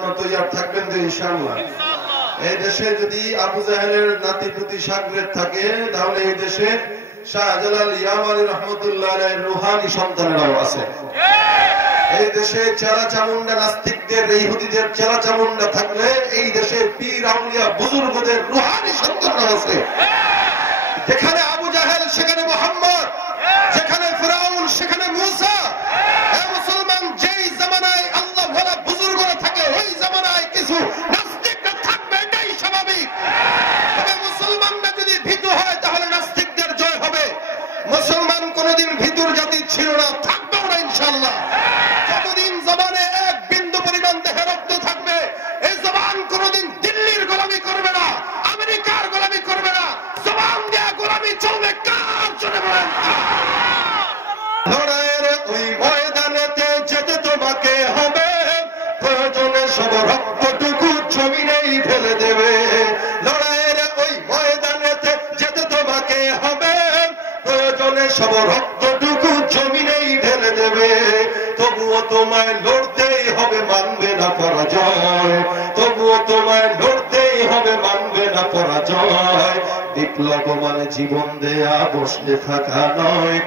জন্য তৈয়ার থাকবেন তো ইনশাআল্লাহ? এই দেশে যদি আবু জাহেলের নাতিপুতি সাগরেদ থাকে তাহলে এই দেশে শাহজালাল ইয়ামানি রহমতুল্লাহ আলাইহির রুহানি সন্তানেরাও আছে। এই দেশে চেলা চামুন্ডা নাস্তিকদের, ইহুদিদের চেলা চামুন্ডা থাকলে এই দেশে পীর আউলিয়া বুজুর্গদের রুহানি সন্তানরা আছে। যেখানে আবু জাহেল সেখানে মুহাম্মদ, যেখানে ফিরাউন সেখানে মূসা। হে মুসলমান, যেই জামানায় আল্লাহ ভোলা বুজুর্গরা থাকে ওই জামানায় কিছু নাস্তিকরা থাকবে, এটাই স্বাভাবিক। তবে মুসলমানরা যদি ভীতু হয় তাহলে নাস্তিকদের জয় হবে। মুসলমান কোনদিন ভীতুর জাতি ছিল না, থাকবেও না ইনশাআল্লাহ। যতদিন জবানে এক বিন্দু পরিমাণ দেহে রক্ত থাকবে এই জবান কোনদিন দিল্লির গোলামি করবে না, আমেরিকার গোলামি করবে না। জবান দেয়া গোলামি চলবে কার জন্য বলেন? লড়াইয়ের ওই ময়দানেতে যেতে তোমাকে হবে, প্রয়োজনে সব রক্তটুকু জমিনেই ফেলে দেবে। লড়াইয়ের ওই ময়দানেতে যেতে তোমাকে হবে, প্রয়োজনে সব রক্তটুকু জমিনেই ঢেলে দেবে। তবুও তোমায় লড়তেই হবে, মানবে না পরাজয়। তবুও তোমায় লড়তেই হবে, মানবে না পরাজয়। বিপ্লব মানে জীবন দেয়া বসে থাকা নয়,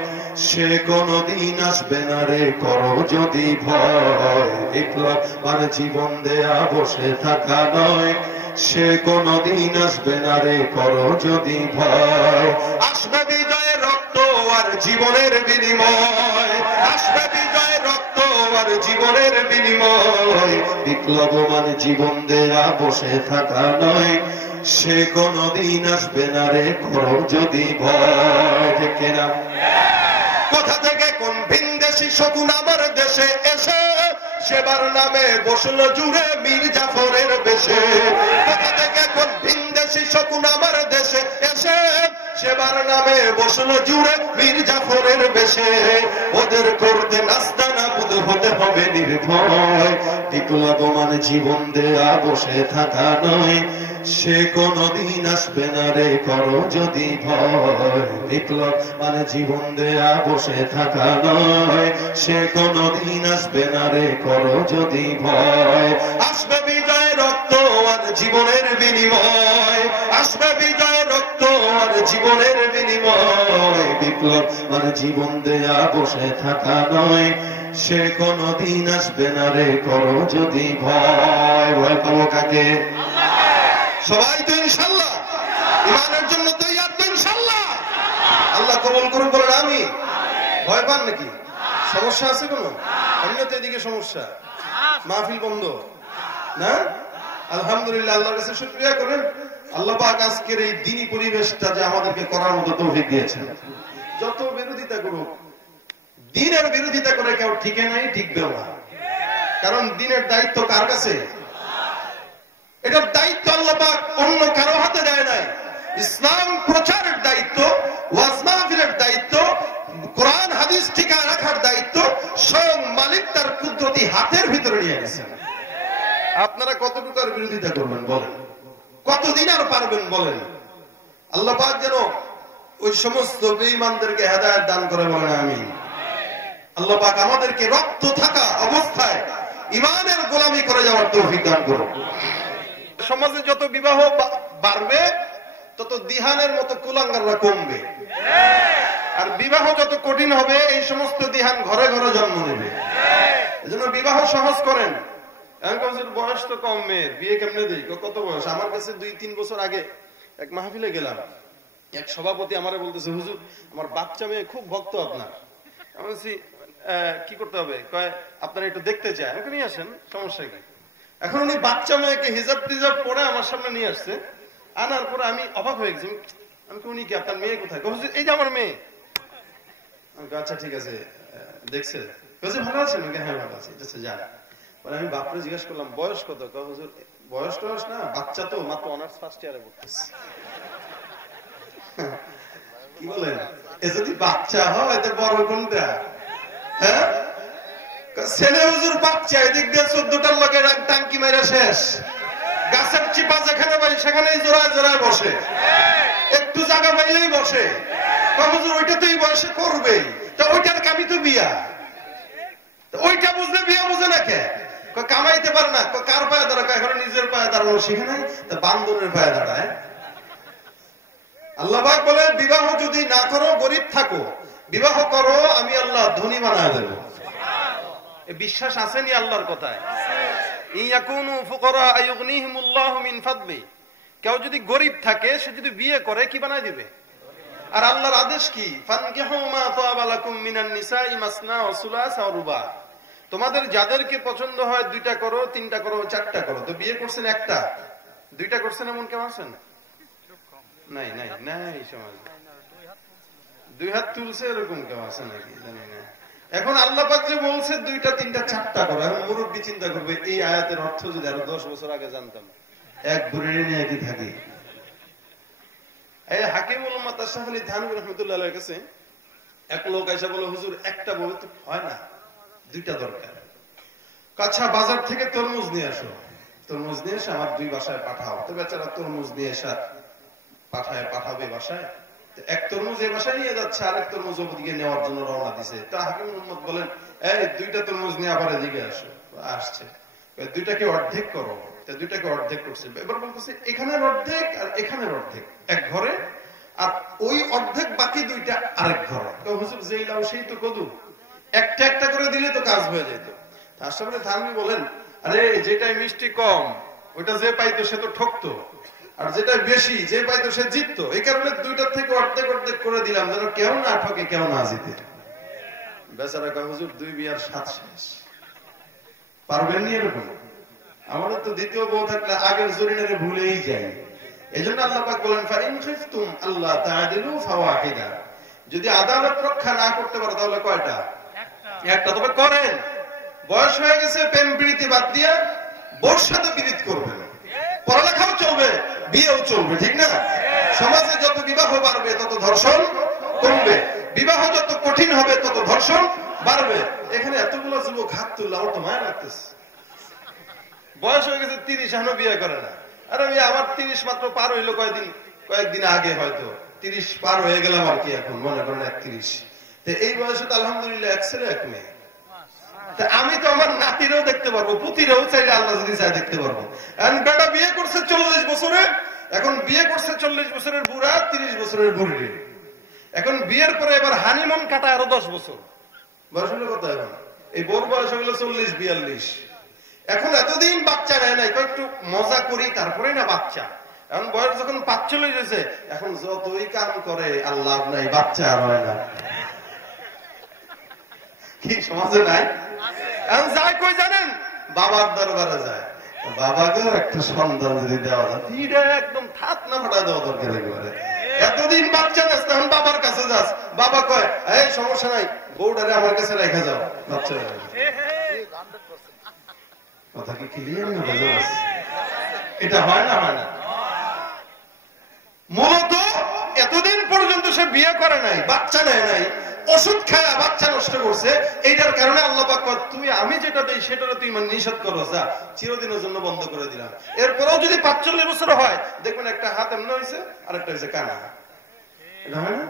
সে কোনদিন আসবে না রে করো যদি ভয়। বিপ্লব মানে জীবন দেয়া বসে থাকা নয়, সে কোনদিন আসবে না রে করো যদি ভয়। আসবে বিজয়ের রক্ত আর জীবনের বিনিময়, আসবে বিজয়ের রক্ত আর জীবনের বিনিময়। বিপ্লব মানে জীবন দেয়া বসে থাকা নয়, সে কোনদিন আসবে না রে করো যদি ভয়। ঠিক না? কোথা থেকে কোন ভিনদেশি শকুন আমার দেশে এসে সেবার নামে বসলো জুড়ে মীর জাফরের বেশে। কোথা থেকে কোন ভিনদেশি শকুন আমার দেশে এসে সেবার নামে বসলো জুড়ে মীর জাফরের বেশে। ওদের করতে নাস্তা নাবুদ হতে হবে নির্ভয়। বিপ্লব মানে জীবন দেয়া বসে থাকা নয়, সে কোনদিন আসবে না রে করো যদি ভয়। বিপ্লব মানে জীবন দেয়া বসে থাকা নয়, সে কোনদিন আসবে না রে করো যদি ভয়। আসবে বিজয় রক্ত আর জীবনের বিনিময়, আসবে বিজয় রক্ত আর জীবনের বিনিময়। বিপ্লব মানে জীবন দেয়া বসে থাকা নয়, সে কোনদিন আসবে না রে করো যদি ভয়। ভয় পাবো কাকে? সবাই তো ইনশাআল্লাহ ইমানের জন্য তৈয়ার তো ইনশাআল্লাহ। আল্লাহ কবুল করুন বলেন আমি। ভয় পান নাকি? সমস্যা আছে কোনো? অন্যতে এদিকে সমস্যা, মাহফিল বন্ধ না? আলহামদুলিল্লাহ, আল্লাহর কাছে শুকরিয়া করেন। আল্লাহ পাক আজকের এই দ্বীনি পরিবেশটা যে আমাদেরকে করার মতো তৌফিক দিয়েছেন। যত বিরোধিতা করুক, দ্বীনের বিরোধিতা করে কেউ ঠিকে নাই, ঠিকবেও না। কারণ দ্বীনের দায়িত্ব কার কাছে? এটার দায়িত্ব আল্লাহ পাক অন্য কারো হাতে দেয় নাই। ইসলাম প্রচারের দায়িত্ব, ওয়াজ মাহফিলের দায়িত্ব, কোরআন হাদিস ঠিকানা রাখার দায়িত্ব স্বয়ং মালিক তার কুদরতি হাতের ভিতরে নিয়ে গেছেন। আপনারা কতটুকু আর বিরোধিতা করবেন বলেন? কতদিন আর পারবেন বলেন? আল্লাহ পাক যেন ওই সমস্ত বেঈমানদেরকে হেদায়েত দান করে বলেন আমিন। আল্লাহ পাক আমাদেরকে রক্ত থাকা অবস্থায় ঈমানের গোলামি করে যাওয়ার তৌফিক দান করুন। সমাজে যত বিবাহ বাড়বে তত দিহানের মতো কুলাঙ্গাররা কমবে, আর বিবাহ যত কঠিন হবে এই সমস্ত দিহান ঘরে ঘরে জন্ম নেবে। এজন্য বিবাহ সহজ করেন। বয়স তো কম, মেয়ের বিয়ে কেমনে দিই? কত বয়স? আমার কাছে 2-3 বছর আগে এক মাহফিলে গেলাম, এক সভাপতি আমারে বলতেছে, হুজুর আমার বাচ্চা মেয়ে খুব ভক্ত আপনার। আমি বলছি কি করতে হবে? কয় আপনারা একটু দেখতে চায়, আমাকে নিয়ে আসেন, সমস্যা কি? এখন উনি বাচ্চা মেয়েকে হিজাব টিজাব পরে আমার সামনে নিয়ে আসছে। আনার পরে আমি অবাক হয়ে গেছি। আমি উনি কি আপনার মেয়ে কোথায়? এই যে আমার মেয়ে। আচ্ছা ঠিক আছে, দেখছে ভালো আছে? হ্যাঁ ভালো আছে। যা। আমি বাপরে জিজ্ঞাসা করলাম বয়স কত? হুজুর বয়স টয়স না, বাচ্চা তো মাত্র অনার্স ফার্স্ট ইয়ারে পড়তেছে। কি বলেন? এ যদি বাচ্চা হয় এতে বড় কোনটা? হ্যাঁ, ছেলে হুজুর বাচ্চা, এদিক দিয়ে 14টার লগে টাঙ্কি মেরে শেষ। গাছের চিপা যেখানে পাই সেখানেই জোড়ায় জোড়ায় বসে, একটু জায়গা পাইলেই বসে। হুজুর ওইটা তো এই বয়সে করবেই, তা ওইটার কামি তো বিয়া। ওইটা বুঝলে বিয়া বুঝে না কে? কামাইতে পারে না, কার পায়ে দাঁড়া, এখন নিজের পায়ে দাঁড়ানো শিখে নাই, তা বান্দরের পায়ে দাঁড়ায়। আল্লাহ পাক বলে বিবাহ যদি না করো, গরিব থাকো, বিবাহ করো, আমি আল্লাহ ধনী বানায় দেব। বিশ্বাস আসেনি আল্লাহর কথায়? কেউ যদি গরিব থাকে, সে যদি বিয়ে করে, কি বানায় দিবে? আর আল্লাহর আদেশ কি? তোমাদের যাদেরকে পছন্দ হয় 2টা করো, 3টা করো, 4টা করো। তো বিয়ে করছেন একটা, 2টা করছেন, এমন কেউ আছেন? নাই নাই নাই, সমাজ 2 হাত তুলছে এরকম কেউ আছে নাকি জানি না। এখন আল্লাহ পাক যে বলছে 2টা, 3টা, 4টা করো, এখন মুরব্বী চিন্তা করবে এই আয়াতের অর্থ যদি আরো 10 বছর আগে জানতাম, এক বুড়ি নিয়ে কি থাকি। এই হাকিমুল উম্মাত আশরাফ আলী থানভী রাহমাতুল্লাহ আলাইহির কাছে এক লোক এসে বলে, হুজুর একটা বউ তো হয় না, 2টা দরকার। কাঁচা বাজার থেকে তরমুজ নিয়ে আসো, তরমুজ নিয়ে এসে আমার 2 বাসায় পাঠাও। তো বেচারা তরমুজ নিয়ে এসে পাঠাবে বাসায়। এক তরমুজ এই বাসায় নিয়ে যাচ্ছে, আরেক তরমুজ ওদিকে নেওয়ার জন্য রওনা দিছে। তো হাকিমুল উম্মাত বলেন, এই 2টা তরমুজ নিয়ে আবার এদিকে আসো। আসছে, 2টাকে অর্ধেক করো। 2টাকে অর্ধেক করছে। এবার বলতেছে এখানের অর্ধেক আর এখানের অর্ধেক এক ঘরে, আর ওই অর্ধেক বাকি 2টা আরেক ঘরে। হুজুর যেই লাও সেই তো কদু, একটা একটা করে দিলে তো কাজ হয়ে যেত। আশরাফ আলী থানভী বলেন, আরে যেটাই মিষ্টি কম, ওইটা যে পাইতো সে তো ঠকতো, আর যেটা বেশি যে পাইতো সে জিততো। এই কারণে 2টার থেকে অর্ধেক অর্ধেক করে দিলাম, যেন কেউ না ঠকে, কেউ না জিতে। বেচারা কয়, হুজুর 2 বিয়ার স্বাদ শেষ, পারবেন নি এরকম? আমাদের তো দ্বিতীয় বউ থাকলে আগের জরিনারে ভুলেই যায়। এই জন্য আল্লাহ পাক বলেন, ফাইন খিফতুম আল্লাহ তা'দিলু ফাওয়াহিদা, যদি আদালত রক্ষা না করতে পারো তাহলে কয়টা? একটা। তবে করেন, বয়স হয়ে গেছে, প্রেম প্রীতি বাদ দিয়া বোর সাথে প্রীত করবেন, পড়ালেখাও চলবে, বিয়েও চলবে, ঠিক না? সমাজে যত বিবাহ বাড়বে তত ধর্ষণ কমবে, বিবাহ যত কঠিন হবে তত ধর্ষণ বাড়বে। এখানে এতগুলো যুবক হাত তুললে আমার তো মায়া লাগতেছে। বয়স হয়ে গেছে 30, এখনো বিয়ে করে না। আর আমি আবার 30 মাত্র পার হইলো কয়েকদিন আগে, হয়তো 30 পার হয়ে গেলাম আর কি, এখন মনে করেন 31। তো এই বয়সে তো আলহামদুলিল্লাহ 1 ছেলে 1 মেয়ে। আমি তো আমার নাতিরও দেখতে পারবো, পুতিরও চাইলে আল্লাহ যদি চাই দেখতে পারবো। এখন বেটা বিয়ে করছে 40 বছরে, এখন বিয়ে করছে 40 বছরের বুড়া, 30 বছরের বুড়ি। এখন বিয়ের পরে এবার হানিমুন কাটায় আরো 10 বছর। বয়স হলো কত এখন? এই বোর বয়স হলো 40-42। এখন এতদিন বাচ্চা নেয় নাই, একটু মজা করি তারপরে না বাচ্চা। এখন বয়স যখন 45 হয়েছে, এখন যতই কাম করে আল্লাহ নাই, বাচ্চা আর হয় না। কি সমাজে নাই? এখন যায় কই জানেন? বাবার দরবারে যায়, বাবাকেও একটা সন্তান যদি দেওয়া যায়, একদম থাক না ফাটা দেওয়া দরকার একেবারে। এতদিন বাচ্চা নেস, তখন বাবার কাছে যাস, বাবা কয় এই সমস্যা নাই, বউটারে আমার কাছে রেখে যাও, বাচ্চা। কথা কি ক্লিয়ার না? এটা হয় না? হয় না। মূলত এতদিন পর্যন্ত সে বিয়ে করে নাই, বাচ্চা নেয় নাই, ওষুধ খায় বাচ্চা নষ্ট করছে। এইটার কারণে আল্লাহ পাক কয়, তুমি আমি যেটা দেই সেটা তুই নিষেধ করো, যা চিরদিনের জন্য বন্ধ করে দিলাম। এরপরেও যদি 45 বছর হয়, দেখবেন একটা হাত এমন হয়েছে আর একটা হয়েছে কানা। এটা হয় না?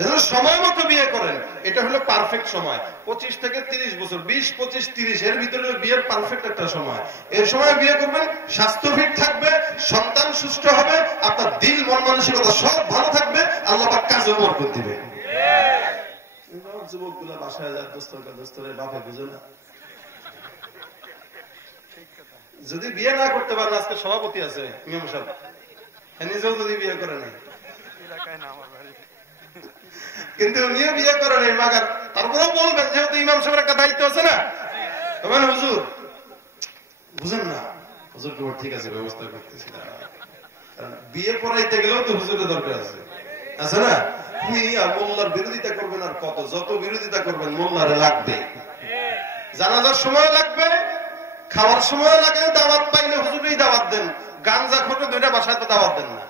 এজন্য সময় মতো বিয়ে করেন, এটা হলো পারফেক্ট সময়। 25 থেকে 30 বছর, 20, 25, 30 এর ভিতরে বিয়ের পারফেক্ট একটা সময়। এর সময় বিয়ে করবেন, স্বাস্থ্য ফিট থাকবে, সন্তান সুস্থ হবে, আপনার দিল মন মানসিকতা সব ভালো থাকবে, আল্লাহ পাক কাজে বরকত দিবে। যুবক গুলা বাসায় যায়, দোস্তরে বাপে বুঝে না। যদি বিয়ে না করতে পারেন, আজকে সভাপতি আছে ইমাম সাহেব, নিজেও যদি বিয়ে করে নাই, কিন্তু উনিও বিয়ে করে নেই মাগার, তারপরেও বলবেন, যেহেতু ইমাম সাহেবের একটা দায়িত্ব আছে না, তখন হুজুর বুঝেন না, হুজুর তোমার ঠিক আছে ব্যবস্থা করতেছি না। কারণ বিয়ে পড়াইতে গেলেও তো হুজুরের দরকার আছে না? মোল্লার বিরোধিতা করবেন, আর কত, যত বিরোধিতা করবেন মোল্লারে লাগবে। জানাজার সময় লাগবে, খাওয়ার সময় লাগে, দাওয়াত পাইলে হুজুরেই দাওয়াত দেন। গাঞ্জা খোটে 2টা বাসায় তো দাওয়াত দেন না,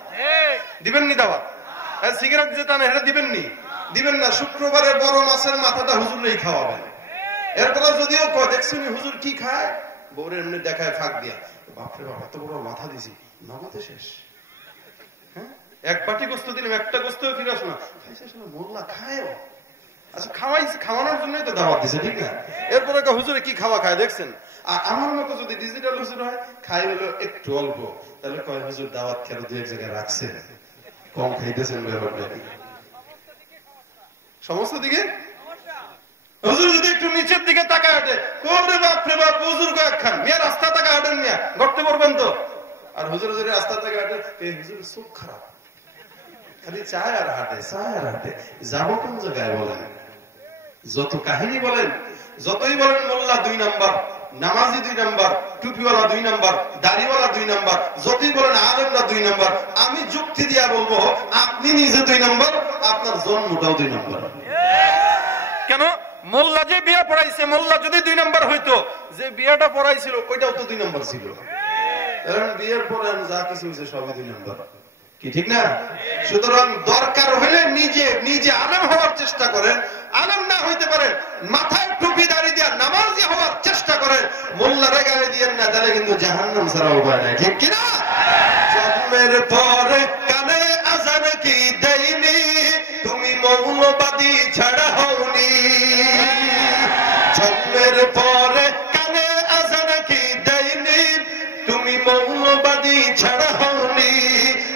দিবেন নি দাওয়াত? সিগারেট যেটা না এটা দিবেন নি? দিবেন না। শুক্রবারে বড় মাছের মাথাটা হুজুরেই খাওয়াবেন। এরপরে যদিও দেখছেন হুজুর কি খায়, বউরে এমনি দেখায় ফাঁক দিয়া, বাপরে বাপ এত বড় মাথা দিছি, নগদে শেষ। হ্যাঁ, এক বাটি গোস্ত দিলাম, একটা গোস্ত ফিরে আসো না, মোল্লা খায়। আচ্ছা খাওয়ানোর জন্যই তো দাওয়াত দিছে, ঠিক না? এরপরে হুজুরে কি খাওয়া খায় দেখছেন? আর আমার মতো যদি ডিজিটাল হুজুর হয়, খাই হলো একটু অল্প, তাহলে কয় হুজুর দাওয়াত খেলো দু এক জায়গায় রাখছেন, কম খাইতেছেন, ব্যাপারটা কি সমস্ত দিকে? হুজুর যদি একটু নিচের দিকে তাকায় হাঁটে, কোন রে বাপ রে বাপ, হুজুর কয়েক খান মিয়া, রাস্তা তাকা হাঁটেন মিয়া, গড়তে পারবেন তো। আর হুজুর যদি রাস্তা থেকে হাঁটে, হুজুর চোখ খারাপ, খালি চায় আর হাঁটে, চায় আর হাঁটে, যাবো কোন জায়গায় বলেন? যত কাহিনী বলেন, যতই বলেন মোল্লা 2 নাম্বার, নামাজি 2 নাম্বার, টুপিওয়ালা 2 নাম্বার, দাড়িওয়ালা 2 নাম্বার, যতই বলেন আলেমরা 2 নাম্বার, আমি যুক্তি দিয়া বলবো আপনি নিজে 2 নাম্বার, আপনার জন্মটাও 2 নাম্বার। কেন? মোল্লা যে বিয়া পড়াইছে, মোল্লা যদি 2 নাম্বার হইতো, যে বিয়াটা পড়াইছিল ওইটাও তো 2 নাম্বার ছিল। কারণ বিয়ের পরে যা কিছু হয়েছে সবই 2 নাম্বার, কি ঠিক না? সুতরাং দরকার হলে নিজে নিজে আলেম হওয়ার চেষ্টা করেন, আলেম না হইতে পারেন মাথায় টুপি দাড়ি দিয়ে নামাজি হওয়ার চেষ্টা করেন, মোল্লারে গালি দিয়েন না, তাহলে কিন্তু জাহান্নাম ছাড়া উপায় নাই, ঠিক কিনা? জন্মের পরে কানে আজান কি দেয়নি, তুমি মৌলবাদী ছাড়া হওনি। জন্মের পরে কানে আজান কি দেয়নি, তুমি মৌলবাদী ছাড়া হওনি।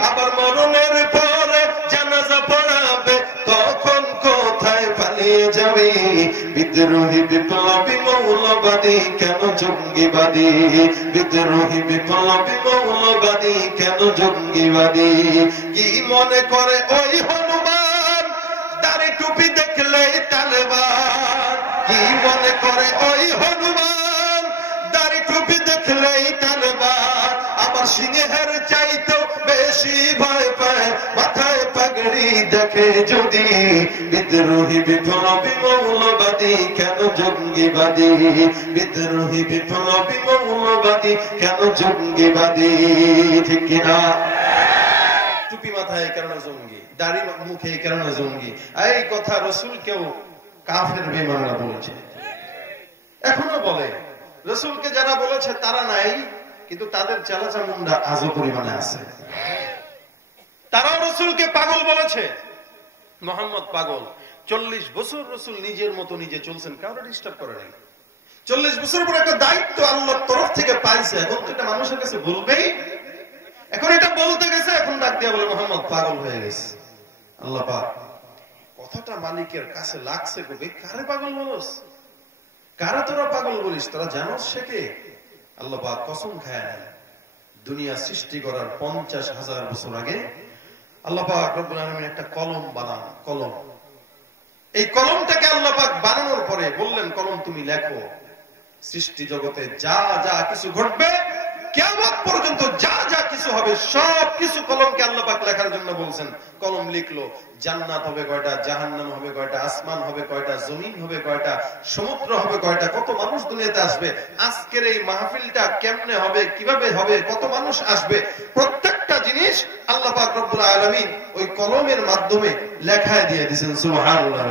আবার মরণের পরে জানাজা পড়াবে, তখন কোথায় পালিয়ে যাবে? বিদ্রোহী বিপ্লবী মৌলবাদী কেন জঙ্গিবাদী? বিদ্রোহী বিপ্লবী মৌলবাদী কেন জঙ্গিবাদী? কি মনে করে ওই হনুমান, দাড়ি টুপি দেখলেই তালেবান? কি মনে করে ওই হনুমান, দাড়ি টুপি দেখলেই তালেবান? আমার সিংহের চাইতো বেশি ভয় পায় মাথায় পাগড়ি দেখে যদি। বিদ্রোহী বিপ্লবী মৌলবাদী কেন জঙ্গিবাদী? বিদ্রোহী বিপ্লবী মৌলবাদী কেন জঙ্গিবাদী, ঠিক কিনা? টুপি মাথায় এই কারণে জঙ্গি, দাড়ি মুখে এই কারণে জঙ্গি। এই কথা রসুলকেও কাফের বেঈমানরা বলেছে, এখনো বলে। রসুলকে যারা বলেছে তারা নাই, কিন্তু তাদের চালাচামুন্ডা আজও পরিমাণে আছে। তারাও রসুলকে পাগল বলেছে, মোহাম্মদ পাগল। 40 বছর রসুল নিজের মতো নিজে চলছেন, কাউকে ডিস্টার্ব করে নাই। 40 বছর পর একটা দায়িত্ব আল্লাহর তরফ থেকে পাইছে, এখন তো এটা মানুষের কাছে বলবেই। এখন এটা বলতে গেছে, এখন ডাক দিয়া বলে মোহাম্মদ পাগল হয়ে গেছে। আল্লাহ পাক কথাটা মালিকের কাছে লাগছে, কবে কারে পাগল বলস, কারা তোরা পাগল বলিস, তোরা জানোস সে কে? আল্লাহ পাক কসম খায় না, দুনিয়া সৃষ্টি করার 50,000 বছর আগে আল্লাহ পাক রব্বুল আলামিন একটা কলম বানান, কলম। এই কলমটাকে আল্লাহ পাক বানানোর পরে বললেন, কলম তুমি লেখো, সৃষ্টি জগতে যা যা কিছু ঘটবে, কিয়ামত পর্যন্ত যা যা কিছু হবে, সব কিছু কলমকে আল্লাহ পাক লেখার জন্য বলছেন। কলম লিখলো, জান্নাত হবে কয়টা, জাহান্নাম হবে কয়টা, আসমান হবে কয়টা, জমিন হবে কয়টা, সমুদ্র হবে কয়টা, কত মানুষ দুনিয়াতে আসবে, আজকের এই মাহফিলটা কেমনে হবে, কিভাবে হবে, কত মানুষ আসবে, প্রত্যেকটা জিনিস আল্লাহ পাক রব্বুল আলামিন ওই কলমের মাধ্যমে লেখায় দিয়ে দিয়েছেন। সুবহানাল্লাহ।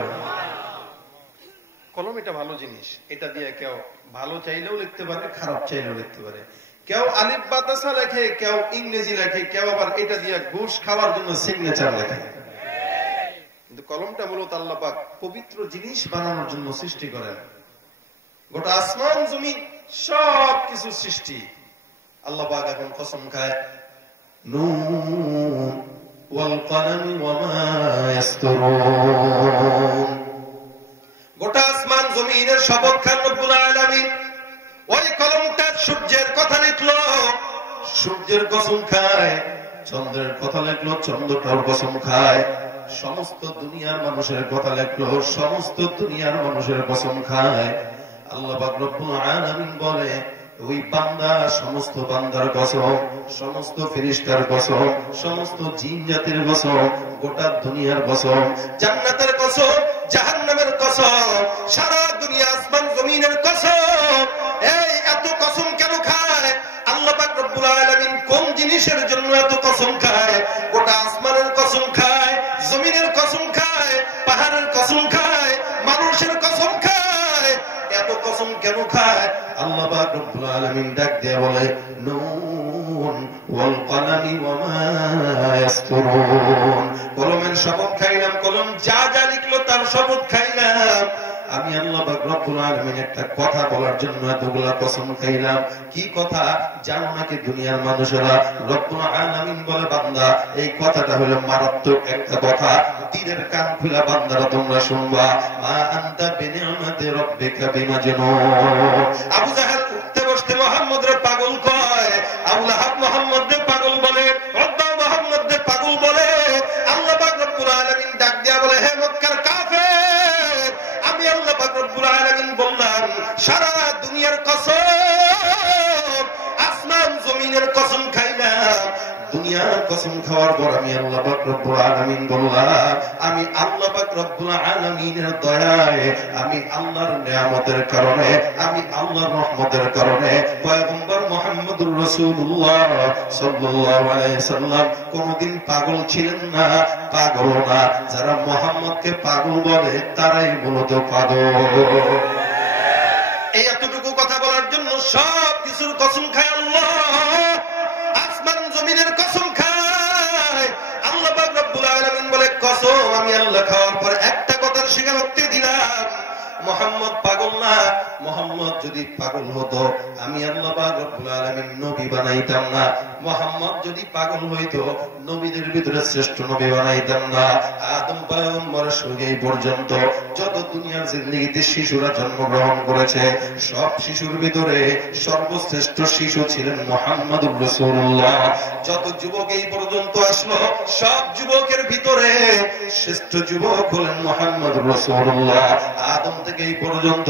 কলম এটা ভালো জিনিস, এটা দিয়ে কেউ ভালো চাইলেও লিখতে পারে, খারাপ চাইলেও লিখতে পারে। কেউ আলিফ বাতাসা লেখে, কেউ ইংরেজি লেখে, কেউ আবার এটা দিয়ে ঘুষ খাওয়ার জন্য সিগনেচার লেখে। কিন্তু কলমটা মূলত আল্লাহ পাক পবিত্র জিনিস বানানোর জন্য সৃষ্টি করেন। গোটা আসমান জমিন সব কিছু সৃষ্টি আল্লাহ পাক এখন কসম খায়, নুন ওয়াল কলমি ওয়া মা ইয়াসতুরুন। গোটা আসমান জমিনের শপথ খান রব্বুল আলামিন। ওই কলমটা সূর্যের কথা লিখলো, সূর্যের কসম খায়। চন্দ্রের কথা লিখলো, চন্দ্রটার কসম খায়। সমস্ত দুনিয়ার মানুষের কথা লিখলো, সমস্ত দুনিয়ার মানুষের কসম খায়। আল্লাহ পাক রব্বুল আলামিন বলে, ওই বান্দা, সমস্ত বান্দার কসম, সমস্ত ফেরেশতার কসম, সমস্ত জিন জাতির কসম, গোটা দুনিয়ার কসম, জান্নাতের কসম, জাহান্নামের কসম, সারা দুনিয়া আসমান জমিনের কসম। এই এত কসম কেন খায় আল্লাহ পাক রব্বুল আলামিন? কোন জিনিসের জন্য এত কসম খায়? গোটা আসমানের কসম খায়, জমিনের কসম খায়, পাহাড়ের কসম খায়, মানুষের কসম খায়। এত কসম কেন খায়? আল্লাহ পাক রব্বুল আলামিন ডাক দিয়ে বলে, নুন ওয়াল কলমি ওয়া মা ইয়াসতুরুন। কলমের শপথ খাইলাম, কলম যা যা লিখলো তার শপথ খাইলাম। আমি আল্লাহ পাক রব্বুল আলামিন একটা কথা বলার জন্য এতগুলা কসম খাইলাম। কি কথা জানো নাকি দুনিয়ার মানুষেরা? রব্বুল আলামিন বলে, বান্দা এই কথাটা হলো মারাত্মক একটা কথা, দিনের কান খুলা বান্দারা তোমরা শুনবা। মা আনতা বিনিআমাতি রাব্বিকা বিমাজনুন। আবু জাহেল উঠতে বসতে মুহাম্মদের পাগল কয়, আবু লাহাব মুহাম্মদের পাগল বলে, উতবা মুহাম্মদের পাগল বলে। আল্লাহ পাক রব্বুল আলামিন ডাক দিয়া বলে, হে মক্কার কাফের, আমি আল্লাহ পাক রব্বুল আলামিন বললাম সারা দুনিয়ার কসম, আসমান জমিনের কসম খাইলাম। দুনিয়ার কসম খাওয়ার পর আমি আল্লাহ পাক রব্বুল আলামিন বললাম, আমি আল্লাহ পাক রব্বুল আলামিনের দয়ায়, আমি আল্লাহর নিয়ামতের কারণে, আমি আল্লাহর রহমতের কারণে পয়গম্বর মুহাম্মদুর রাসূলুল্লাহ সাল্লাল্লাহু আলাইহি সাল্লাম কোনদিন পাগল ছিলেন না, পাগল না। যারা মুহাম্মদকে পাগল বলে তারাই মূলত পাগল। এই এতটুকু কথা বলার জন্য সব কিছুর কসম খায় আল্লাহ, আসমান জমিনের কসম খায় আল্লাহ পাক রব্বুল আলামিন বলে, কসম আমি আল্লাহ খাওয়ার পর একটা কথার স্বীকারোক্তি দিলাম, মুহাম্মদ পাগল না। মুহাম্মদ যদি পাগল হতো আমি আল্লাহ পাক রব্বুল আলামিন নবী বানাইতাম না। মুহাম্মদ যদি পাগল হইতো নবীদের ভিতরে শ্রেষ্ঠ নবী বানাইতাম না। আদম পয়গম্বরের সঙ্গে এই পর্যন্ত যত দুনিয়ার জিন্দেগিতে শিশুরা জন্মগ্রহণ করেছে, সব শিশুর ভিতরে সর্বশ্রেষ্ঠ শিশু ছিলেন মুহাম্মদুর রাসূলুল্লাহ। যত যুবক এই পর্যন্ত আসলো, সব যুবকের ভিতরে শ্রেষ্ঠ যুবক হলেন মুহাম্মদুর রাসূলুল্লাহ। আদম থেকে এই পর্যন্ত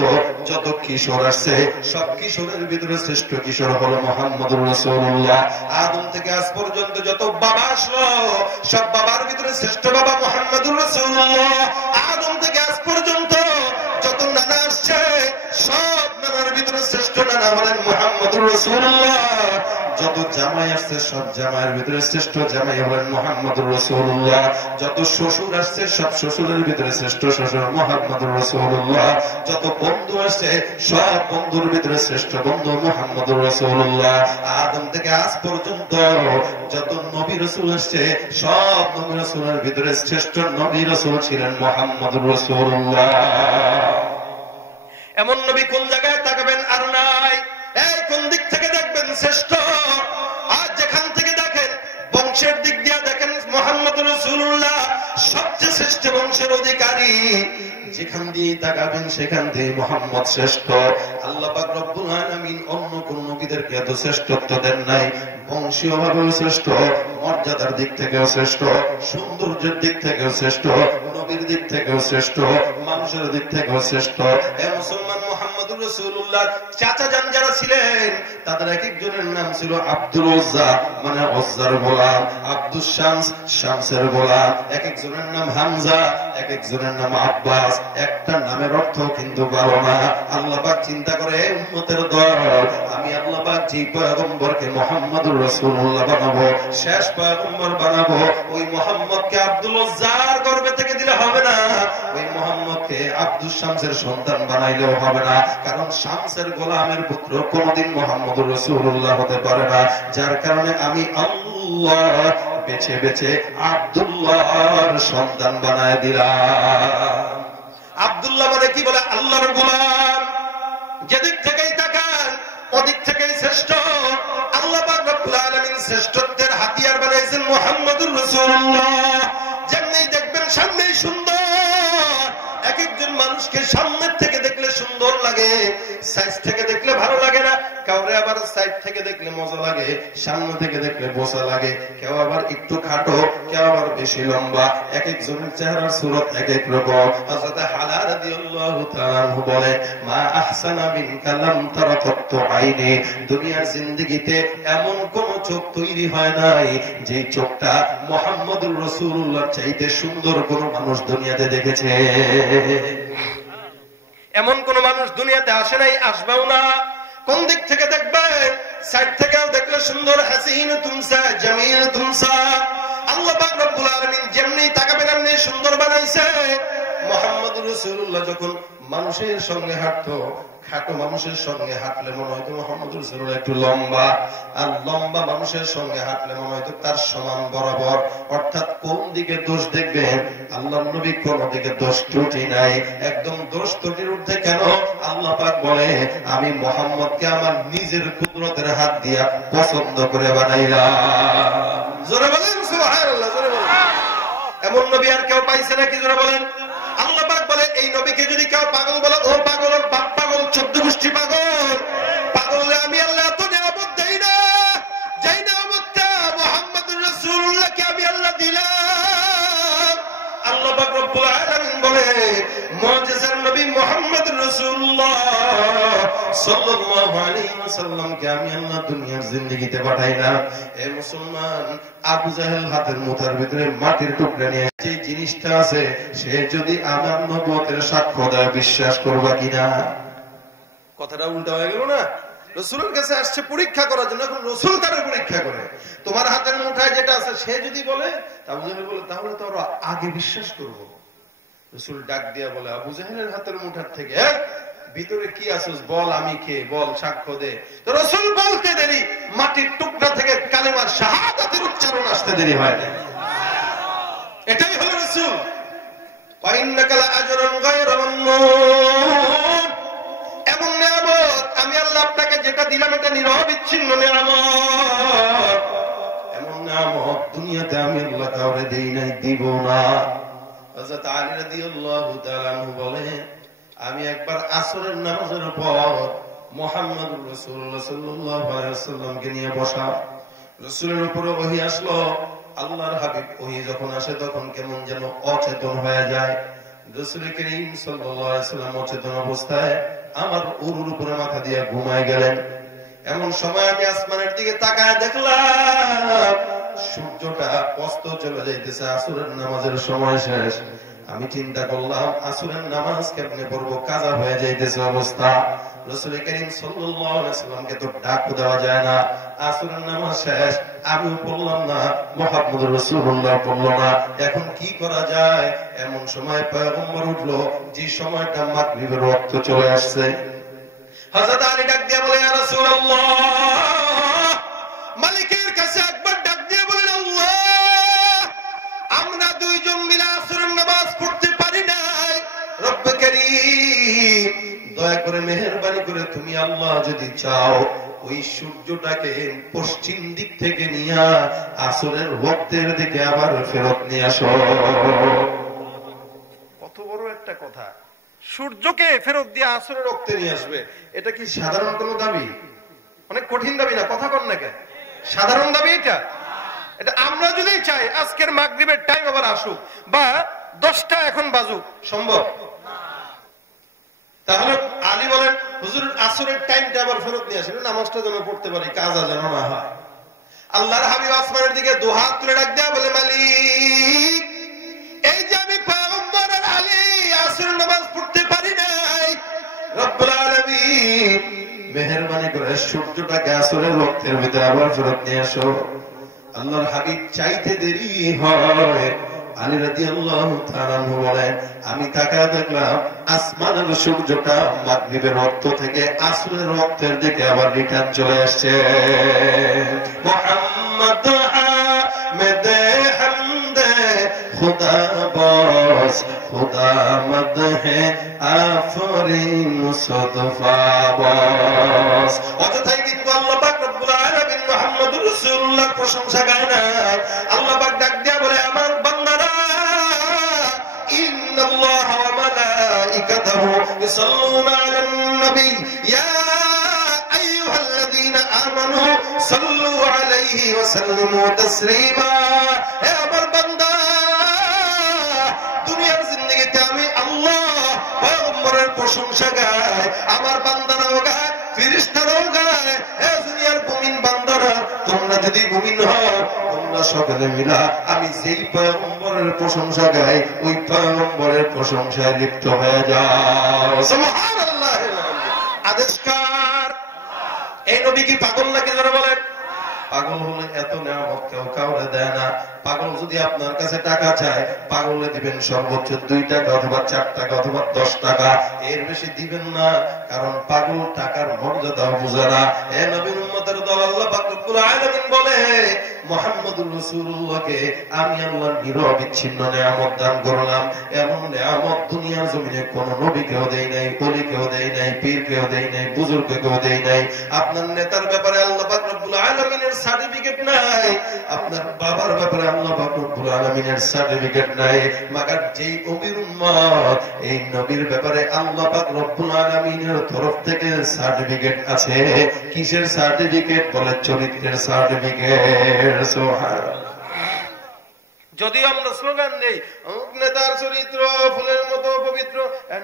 যত কিশোর আসছে, সব কিশোরের ভিতরে শ্রেষ্ঠ কিশোর হলো মুহাম্মদুর রাসূলুল্লাহ। আদম থেকে আজ পর্যন্ত যত বাবা আসলো, সব বাবার ভিতরে শ্রেষ্ঠ বাবা মুহাম্মদুর রাসূলুল্লাহ। আদম থেকে আজ পর্যন্ত যত নানা আসছে, সব নানার ভিতরে শ্রেষ্ঠ নানা হলেন মুহাম্মদুর রাসূলুল্লাহ। যত জামাই আসছে, সব জামাইয়ের ভিতরে শ্রেষ্ঠ জামাই হলেন মুহাম্মদুর রাসূলুল্লাহ। যত শ্বশুর আসছে, সব শ্বশুরের ভিতরে শ্রেষ্ঠ শ্বশুর মুহাম্মদুর রাসূলুল্লাহ। যত বন্ধু আসছে, সব বন্ধুর ভিতরে শ্রেষ্ঠ বন্ধু মুহাম্মদুর রাসূলুল্লাহ। আদম থেকে আজ পর্যন্ত যত নবী রাসূল আসছে, সব নবী রাসূলের ভিতরে শ্রেষ্ঠ নবী রাসূল ছিলেন মুহাম্মদুর রাসূলুল্লাহ। এমন নবী কোন জায়গায় তাকাবেন আর নাই। এই কোন দিক থেকে দেখবেন শ্রেষ্ঠ? আর যেখান থেকে দেখেন, বংশের দিক দিয়ে দেখেন মুহাম্মদুর রাসূলুল্লাহ সবচেয়ে শ্রেষ্ঠ বংশের অধিকারী। যেখান দিয়ে তাকাবেন সেখান থেকে মুহাম্মদ শ্রেষ্ঠ। আল্লাহ পাক রব্বুল আলামিন অন্য কোন নবীদেরকে এত শ্রেষ্ঠত্ব দেন নাই। বংশীয় ভাবেও শ্রেষ্ঠ, মর্যাদার দিক থেকেও শ্রেষ্ঠ, সৌন্দর্যের দিক থেকেও শ্রেষ্ঠ, নবীর দিক থেকেও শ্রেষ্ঠ, মানুষের দিক থেকেও শ্রেষ্ঠ। এ মুসলমান, মুহাম্মদুর রাসূলুল্লাহ চাচা যান যারা ছিলেন, তাদের এক একজনের নাম ছিল আব্দুল উজ্জা, মানে উজ্জার গোলাম, আব্দুস শামস, শামসের গোলাম। এক একজনের নাম হামজা, এক একজনের নাম আব্বাস। একটা নামের অর্থ কিন্তু ভালো না। আল্লাহ পাক চিন্তা করে, উম্মতের দল, আমি আল্লাহ পাক যে পয়গম্বরকে মুহাম্মদুর রাসূলুল্লাহ বানাবো, শেষ পয়গম্বর বানাবো, ওই মুহাম্মদকে আব্দুল উজ্জার গর্ভে থেকে দিলে হবে না, ওই মুহাম্মদকে আব্দুস শামসের সন্তান বানাইলেও হবে না। কারণ শামসের গোলামের পুত্র কোনদিন মুহাম্মদুর রাসূলুল্লাহ হতে পারে না। যার কারণে আমি আল্লাহ বেছে বেছে আব্দুল্লাহর সন্তান বানায় দিলাম। আব্দুল্লাহ মানে কি? বলে আল্লাহর গোলাম। যেদিক থেকেই তাকান ওদিক থেকেই শ্রেষ্ঠ। আল্লাহ পাক রব্বুল আলামিন শ্রেষ্ঠত্বের হাতিয়ার বানাইছেন মুহাম্মদুর রাসূলুল্লাহ। যেমনি দেখবেন সামনেই সুন্দর। এক একজন মানুষকে সামনের থেকে দেখলে সুন্দর লাগে, সাইজ থেকে দেখলে ভালো লাগে না। কাউরে আবার সাইড থেকে দেখলে মজা লাগে, সামনে থেকে দেখলে বোঝা লাগে। কেউ আবার একটু খাটো, কেউ আবার বেশি লম্বা। এক একজনের চেহারার সুরত এক এক রকম। হযরত হালা রাদিয়াল্লাহু তাআলা আনহু বলে, মা আহসানা মিনকা লাম তারা কাত্তু আইনি। দুনিয়ার জিন্দেগিতে এমন কোন চোখ তৈরি হয় নাই যে চোখটা মুহাম্মদুর রাসূলুল্লাহর চাইতে সুন্দর কোন মানুষ দুনিয়াতে দেখেছে। এমন কোন মানুষ দুনিয়াতে আসে নাই, আসবেও না। কোন দিক থেকে দেখবেন? সাইড থেকেও দেখলে সুন্দর, হাসিন তুমসা, জামিল তুমসা। আল্লাহ পাক রব্বুল আলামিন যেমনি তাকাবেন এমনি সুন্দর বানাইছে। মুহাম্মদুর মুহাম্মদুর রাসূলুল্লাহ যখন মানুষের সঙ্গে হাঁটতো, খাটো মানুষের সঙ্গে হাঁটলে মনে হয়তো মুহাম্মদুর রাসূলুল্লাহ একটু লম্বা, আর লম্বা মানুষের সঙ্গে হাঁটলে মনে হয়তো তার সমান বরাবর। অর্থাৎ কোন দিকে দোষ দেখবেন? আল্লাহর নবী কোন দিকে দোষ ত্রুটি নাই, একদম দোষ ত্রুটির ঊর্ধ্বে। কেন? আল্লাহ পাক বলে, আমি মুহাম্মদকে আমার নিজের কুদরতের হাত দিয়া পছন্দ করে বানাইলাম। জোরে বলেন সুবহানাল্লাহ, জোরে বলেন। এমন নবী আর কেউ পাইছে নাকি? জোরে বলেন। আল্লাহ পাক বলে, এই নবীকে যদি কেউ পাগল বলে, ও পাগল, ওর বাপ পাগল, 14 গোষ্ঠী পাগল। পাগলে আমি আল্লাহ এত নিয়ামত দেই না, যেই নিয়ামতটা মুহাম্মদুর রাসূলুল্লাহকে আমি আল্লাহ দিলাম। আল্লাহ পাক রব্বুল আলামিন বলে, মুজিজার নবী মুহাম্মদুর রাসূলুল্লাহ সাল্লাল্লাহু আলাইহি ওয়াসাল্লামকে আমি আল্লাহ দুনিয়ার জিন্দেগিতে পাঠাই না। এ মুসলমান, আবু জাহেল হাতের মুঠার ভিতরে মাটির টুকরা নিয়ে যে জিনিসটা আছে, সে যদি আমার নবুয়তের সাক্ষ্য দেয়, বিশ্বাস করবা কিনা? কথাটা উল্টা হয়ে গেল না? রসুলের কাছে আসছে পরীক্ষা করার জন্য, এখন রসুল তার পরীক্ষা করে। তোমার হাতের মুঠায় যেটা আছে সে যদি বলে, আবু জাহেল বলে, তাহলে তো আরো আগে বিশ্বাস করবো। রসুল ডাক দিয়া বলে, আবু জাহেলের হাতের মুঠার থেকে ভিতরে কি আসুস বল, আমি কে, বল, সাক্ষ্য দে। তো রসুল বলতে দেরি, মাটির টুকরা থেকে কালেমার শাহাদাতের উচ্চারণ আসতে দেরি হয় না। এটাই হলো রসুল। এমন নিয়ামত আমি আল্লাহ আপনাকে যেটা দিলাম, এটা নিরবিচ্ছিন্ন নিয়ামত। এমন নিয়ামত দুনিয়াতে আমি আল্লাহ কাউরে দেই নাই, দিব না। হযরত আলী রাদিয়াল্লাহু তাআলা আনহু বলে, আমি একবার আসরের নামাজের পর মুহাম্মদুর রাসূলুল্লাহ সাল্লাল্লাহু আলাইহি ওয়াসাল্লামকে নিয়ে বসা। রাসূলের উপরে ওহী আসলো। আল্লাহর হাবিব ওহী যখন আসে তখন কেমন যেন অচেতন হয়ে যায়। রাসূল করিম সাল্লাল্লাহু আলাইহি ওয়াসাল্লাম অচেতন অবস্থায় আমার উরুর উপরে মাথা দিয়ে ঘুমায় গেলেন। এমন সময় আমি আসমানের দিকে তাকায় দেখলাম সূর্যটা অস্ত চলে যাইতেছে, আসরের নামাজের সময় শেষ। আমি চিন্তা করলাম, আসরের নামাজ কেমনে পড়বো, কাজা হয়ে যাইতেছে অবস্থা। রাসূল করিম সাল্লাল্লাহু আলাইহি ওয়াসাল্লামকে তো ডাক দেওয়া যায় না। আসরের নামাজ শেষ, আমিও পড়লাম না, মুহাম্মদুর রাসূলুল্লাহ পড়ল না। এখন কি করা যায়? এমন সময় পয়গম্বর উঠলো, যে সময়টা মাগরিবের ওয়াক্ত চলে আসছে। হযরত আলী ডাক দিয়ে বলে, ইয়া রাসূলুল্লাহ, মালিকের কাছে একবার ডাক দিয়ে বলেন, আল্লাহ, আমরা দুইজন মিলে আসরের নামাজ পড়তে পারি নাই। রব্ব কারীম, দয়া করে মেহেরবানি করে তুমি আল্লাহ যদি চাও, ওই সূর্যটাকে পশ্চিম দিক থেকে নিয়ে আসরের ওয়াক্তের দিকে আবার ফেরত নিয়ে আসো। কত বড় একটা কথা! সূর্যকে ফেরত দিয়ে আসরের ওয়াক্তে নিয়ে আসবে। এটা কি সাধারণ কোন দাবি? অনেক কঠিন দাবি না? কথা কন না কেন? সাধারণ দাবি এটা? এটা আমরা যদি চাই আজকের মাগরিবের টাইম আবার আসুক, বা 10টা এখন বাজুক, সম্ভব? তাহলে আলী বলেন, হুজুর আসরের টাইমটা আবার ফেরত নিয়ে আসেন, নামাজটা যেন পড়তে পারি, কাজা যেন না হয়। আল্লাহর হাবিব আসমানের দিকে দুহাত তুলে ডাক দেয়া বলে, মালিক, এই যে আমি পয়গম্বর আর আলী আসরের নামাজ পড়তে পারি নাই, রব্বুল আলামিন মেহেরবানি করে সূর্যটাকে আসরের ওয়াক্তের ভিতরে আবার ফেরত নিয়ে আসো। আল্লাহর হাবিব চাইতে দেরি হয়। আলী রাদিয়াল্লাহু তাআলা আনহু বলেন, আমি তাকায় দেখলাম আসমানের সূর্যটা মাগরিবের ওয়াক্ত থেকে আসরের ওয়াক্তের দিকে আবার রিটার্ন চলে আসছে। মুহাম্মদ আহমেদ হামদে খুদা বস, খুদা মদহে আফরিন সদফা বস। অযথাই কিন্তু আল্লাহ পাক রব্বুল আলামিন মুহাম্মদুর রাসূলুল্লাহর প্রশংসা গায় না। আল্লাহ পাক ডাক দিয়া বলে, আমার বান্দারা, ইন্নাল্লাহা ওয়া মালাইকাতাহু ইউসাল্লুনা আলান নবী ইয়া আইয়ুহাল্লাযীনা আমানু সাল্লু আলাইহি ওয়া সাল্লিমু তাসলিমা। হে আমার বান্দা, দুনিয়ার জিন্দেগিতে আমি আল্লাহ পয়গম্বরের প্রশংসা গায়, আমার বান্দারাও গায়, ফেরেশতারাও গায়। হে দুনিয়ার মুমিন বান্দারা, তোমরা যদি মুমিন হও, তোমরা সকলে মিলা আমি যেই পয়গম্বরের প্রশংসা গাই, ওই পয়গম্বরের প্রশংসায় লিপ্ত হয়ে যাও। সুবহানাল্লাহ। আদেশকার এই নবী কি পাগল নাকি? যারা বলেন পাগল হলে এত নেয়ামত কেউ কাউরে দেয় না। পাগল যদি আপনার কাছে টাকা চায়, পাগলে দিবেন সর্বোচ্চ 2 টাকা অথবা 4 টাকা অথবা 10 টাকা, এর বেশি দিবেন না। কারণ পাগল টাকার মর্যাদাও বুঝে না। এ নবীর উম্মতের দল, আল্লাহ পাক রব্বুল আলামিন বলে মুহাম্মদুর রাসূলুল্লাহকে আমি আল্লাহ নিরবিচ্ছিন্ন নেয়ামত দান করলাম। এমন নেয়ামত দুনিয়ার জমিনে কোন নবীকেও দেই নাই, ওলিকেও দেই নাই, পীরকেও দেই নাই, বুজুর্গকেও দেই নাই। আপনার নেতার ব্যাপারে আল্লাহ পাক রব্বুল আলামিনের সার্টিফিকেট নাই, আপনার বাবার ব্যাপারে আল্লাহ পাক রব্বুল আলামিনের সার্টিফিকেট নাই। মাগার যেই নবীর উম্মত, এই নবীর ব্যাপারে আল্লাহ পাক রব্বুল আলামিনের তরফ থেকে সার্টিফিকেট আছে। কিসের সার্টিফিকেট? বলে চরিত্রের সার্টিফিকেট। সুবহানাল্লাহ। যদি আমরা স্লোগান দেই নেতার চরিত্র ফুলের মতো পবিত্র,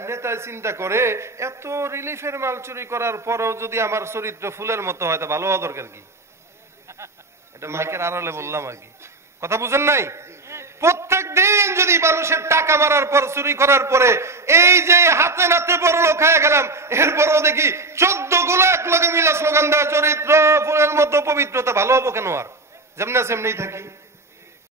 নেতা চিন্তা করে এত রিলিফের মাল চুরি করার পরেও যদি আমার চরিত্র ফুলের মতো হয় তা ভালো হওয়া দরকার কি? এটা মাইকের আড়ালে বললাম আর কি, কথা বুঝেন নাই? প্রত্যেক দিন যদি মানুষের টাকা মারার পর, চুরি করার পরে এই যে হাতে নাতে বড় লোক হয়ে গেলাম, এরপরও দেখি 14 গুলো এক লগে মিলা স্লোগান দেওয়া চরিত্র ফুলের মতো পবিত্রতা, ভালো হবো কেন? আর যেমনি সেমনি থাকি।